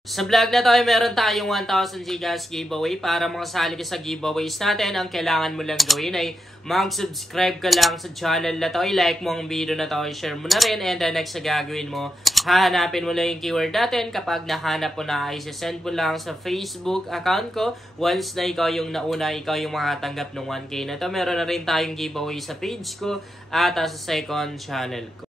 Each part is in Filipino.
Sa vlog na to ay meron tayong 1,000 Gcash giveaway. Para makasali ka sa giveaways natin, ang kailangan mo lang gawin ay mag-subscribe ka lang sa channel na to, i-like mo ang video na to, i-share mo na rin, and then next na gagawin mo, hahanapin mo lang yung keyword natin. Kapag nahanap mo na, ay send mo lang sa Facebook account ko. Once na ikaw yung nauna, ikaw yung makatanggap ng 1K na to. Meron na rin tayong giveaway sa page ko at sa second channel ko.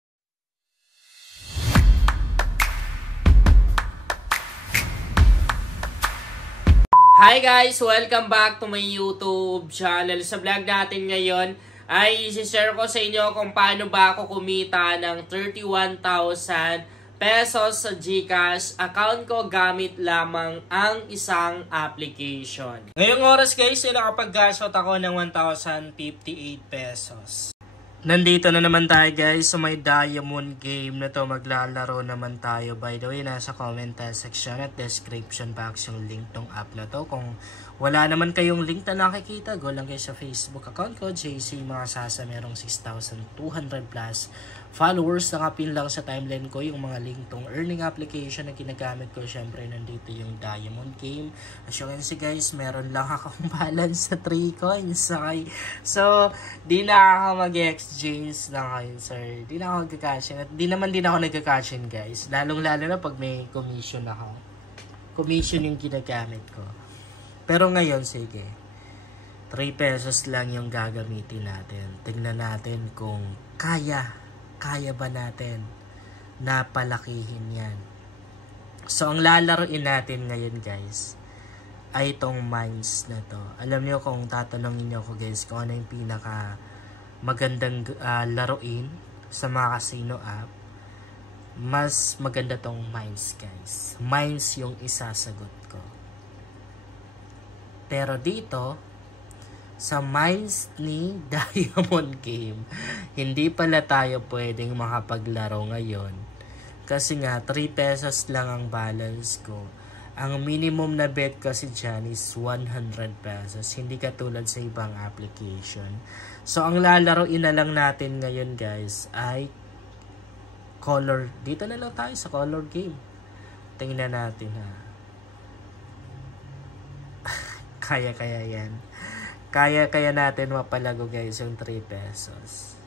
Hi guys! Welcome back to my YouTube channel. Sa vlog natin ngayon ay isi-share ko sa inyo kung paano ba ako kumita ng 31,000 pesos sa Gcash account ko gamit lamang ang isang application. Ngayong oras guys, nakapag-gasot ako ng 1,058 pesos. Nandito na naman tayo guys sa may diamond game na to. Maglalaro naman tayo. By the way, nasa comment section at description box yung link tong app na to. Kung wala naman kayong link na nakikita, go lang kayo sa Facebook account ko, JC Masasa. Merong 6,200 plus followers. Nakapin lang sa timeline ko yung mga link tong earning application na ginagamit ko. Syempre nandito yung diamond game. As you can see guys, meron lang akong balance sa 3 coins. Okay? So, di na ako mag-exchange na ngayon, sir. Di na ako nagka-cashin. At di naman din ako nagka-cashin, guys. Lalong-lalo na pag may commission ako. Commission yung ginagamit ko. Pero ngayon, sige. 3 pesos lang yung gagamitin natin. Tingnan natin kung kaya ba natin na palakihin yan. So, ang lalaroin natin ngayon, guys, ay itong mines na to. Alam nyo kung tatanungin nyo ako guys kung ano yung pinaka magandang laruin sa mga casino app, mas maganda tong mines guys. Mines yung isasagot ko. Pero dito sa mines ni Diamond Game, hindi pala tayo pwedeng makapaglaro ngayon kasi nga 3 pesos lang ang balance ko. Ang minimum na bet kasi dyan is 100 pesos. Hindi katulad sa ibang application. So, ang lalaroin na lang natin ngayon guys ay color. Dito na lang tayo sa color game. Tingnan natin ha. Kaya yan. Kaya natin mapalago guys yung 3 pesos.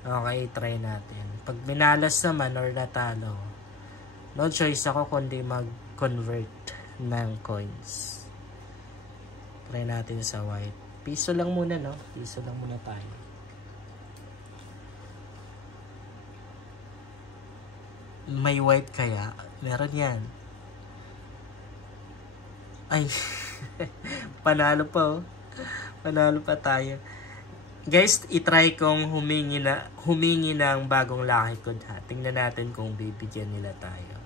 Okay, try natin. Pag minalas naman or natalo, no choice ako kundi mag-convert ng coins. Try natin sa white. Piso lang muna, no? Piso lang muna tayo. May white kaya? Meron yan. Ay, panalo pa oh. Panalo pa tayo. Guys, itry kong humingi ng bagong lucky code ha. Tingnan natin kung bibigyan nila tayo.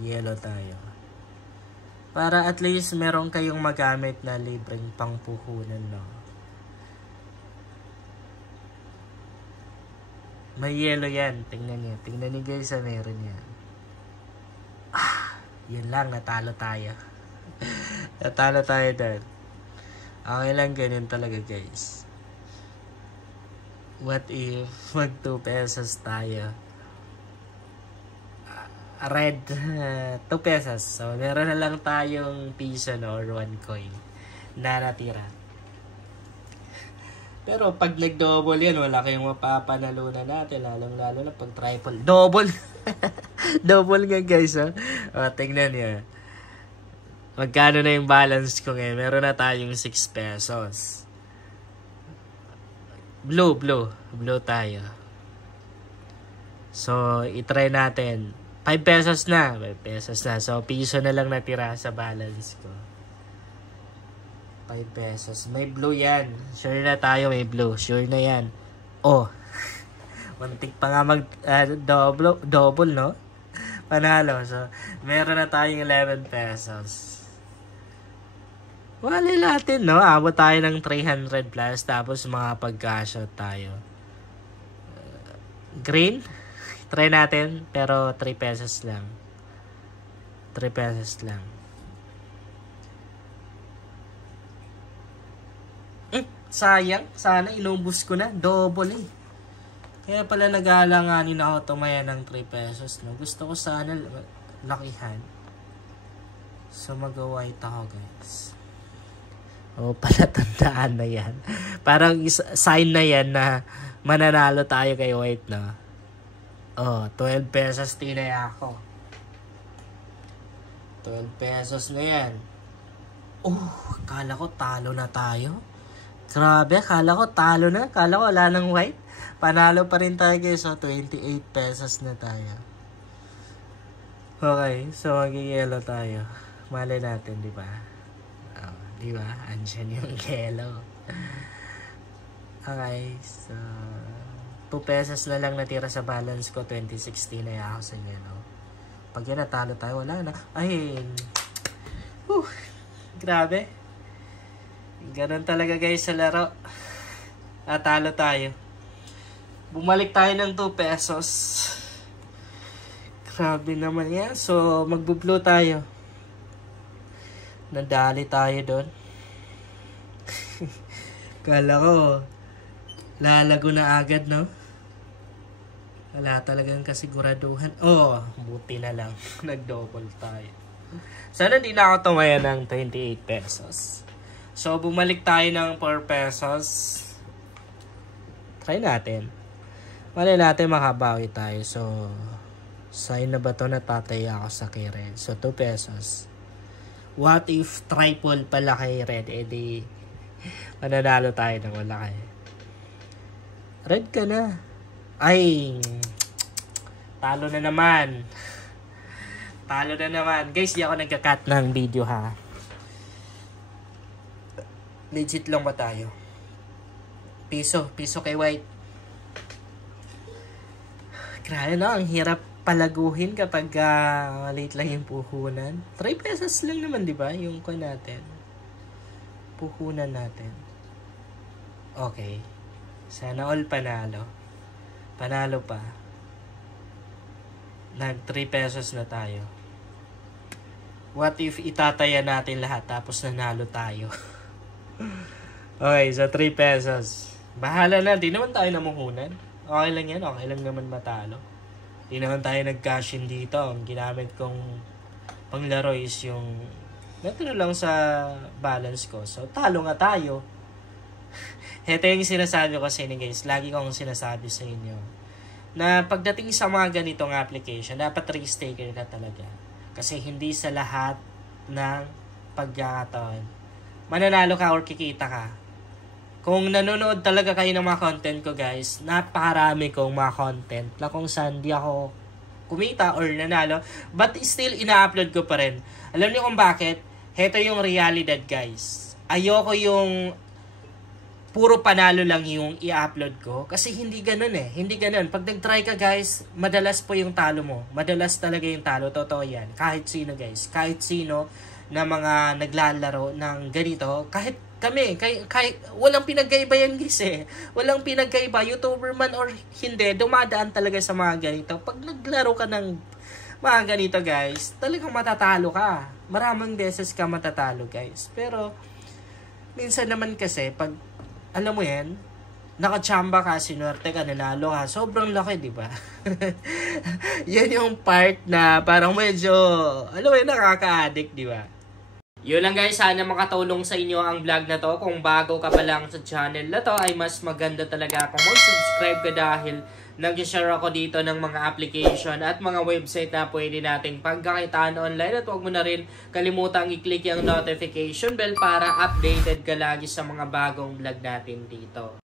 Yellow tayo. Para at least meron kayong magamit na libreng pangpuhunan, no? May yellow yan. Tingnan niyo. Tingnan niyo guys, meron yan. Yan lang. Natalo tayo. Natalo tayo doon. Okay lang, ganyan talaga guys. What if mag 2 pesos tayo? Red, 2 pesos. So, meron na lang tayong piso no, or 1 coin na natira. Pero pag nag-double yan, wala kayong mapapanalunan natin. Lalong-lalo na pag triple. Double! Double nga guys. Ha? O, tingnan nyo. Magkano na yung balance ko ngayon? Meron na tayong 6 pesos. Blue tayo. So, itry natin. 5 pesos na. 5 pesos na. So, piso na lang natira sa balance ko. 5 pesos. May blue yan. Sure na tayo may blue. Sure na yan. Oh. Muntik pa nga double, no? Panalo. So, meron na tayong 11 pesos. Wala natin, no? Abot tayo ng 300 plus. Tapos, mga pag-cash out tayo. Green? Try natin, pero 3 pesos lang. 3 pesos lang. Sayang. Sana inubos ko na. Double eh. Kaya pala nag-aalanganin ako tumaya ng 3 pesos. No? Gusto ko sana lakihan. So, mag-white ako, guys. Palatandaan na yan. Parang sign na yan na mananalo tayo kay white, no? 12 pesos tinaya ako. 12 pesos na yan. Akala ko talo na tayo. Grabe, akala ko talo na. Akala ko wala ng white. Panalo pa rin tayo, guys. 28 pesos na tayo. Okay, so mag-yellow tayo. Malay natin, di ba? Di ba? Andyan yung yellow. Okay, so 2 pesos na lang natira sa balance ko. 2016 na ako sa yellow. Pag yan natalo tayo, wala na. Ay, grabe. Ganun talaga, guys, sa laro. Talo tayo. Bumalik tayo ng 2 pesos. Grabe naman yan. So, magbu-blue tayo. Nadali tayo doon. Kala ko, lalago na agad, no? Wala talagang kasiguraduhan. Buti na lang. Nag-double tayo. Sana di na ako tumaya ng 28 pesos. So, bumalik tayo ng 4 pesos. Try natin. Malay natin makabawi tayo. So, sign na ba ito natatay ako sa kay red? So, 2 pesos. What if triple pala kay red? Di mananalo tayo ng malaki. Red ka na. Ay, talo na naman. Talo na naman. Guys, di ako nagka-cut ng video, ha. Legit lang ba tayo? Piso kay white. Grabe, no? Ang hirap palaguhin kapag late lang yung puhunan. 3 pesos lang naman, di ba? Yung coin natin. Puhunan natin. Okay. Sana all panalo. Panalo pa. Nag 3 pesos na tayo. What if itataya natin lahat tapos nanalo tayo? Okay, so 3 pesos. Bahala na. Di naman tayo namuhunan. Okay lang yan. Okay lang naman matalo. Di naman tayo nag-cash in dito. Ang ginamit kong panglaro is yung natalo lang sa balance ko. So, talo nga tayo. Ito yung sinasabi ko sa inyo, guys. Lagi kong sinasabi sa inyo na pagdating sa mga ganitong application, dapat risk taker ka talaga. Kasi hindi sa lahat ng pagkakataon mananalo ka or kikita ka. Kung nanonood talaga kayo ng mga content ko, guys, napakarami kong mga content na kung saan di ako kumita or nanalo, but still ina-upload ko pa rin. Alam niyo kung bakit? Heto yung realidad, guys. Ayoko yung puro panalo lang yung i-upload ko. Kasi hindi ganun eh. Hindi ganun. Pag nag-try ka, guys, madalas po yung talo mo. Madalas talaga yung talo. Totoo yan. Kahit sino, guys. Kahit sino na mga naglalaro ng ganito. Kahit kami. Kahit walang pinagkaiba yan, guys eh. Walang pinagkaiba. YouTuber man or hindi, dumadaan talaga sa mga ganito. Pag naglaro ka ng mga ganito, guys, talagang matatalo ka. Maraming beses ka matatalo, guys. Pero, minsan naman kasi, pag alam mo yan, nakachamba ka, sinuwerte ka, nanalo ka, sobrang laki, di ba? Yan yung part na parang medyo, alam mo yun, nakaka-addict, di ba? Yun lang, guys, sana makatulong sa inyo ang vlog na to. Kung bago ka pa lang sa channel na to, ay mas maganda talaga kung mag-subscribe ka dahil nag-share ako dito ng mga application at mga website na pwede nating pagkakitaan online. At huwag mo na rin kalimutang i-click yung notification bell para updated ka lagi sa mga bagong vlog natin dito.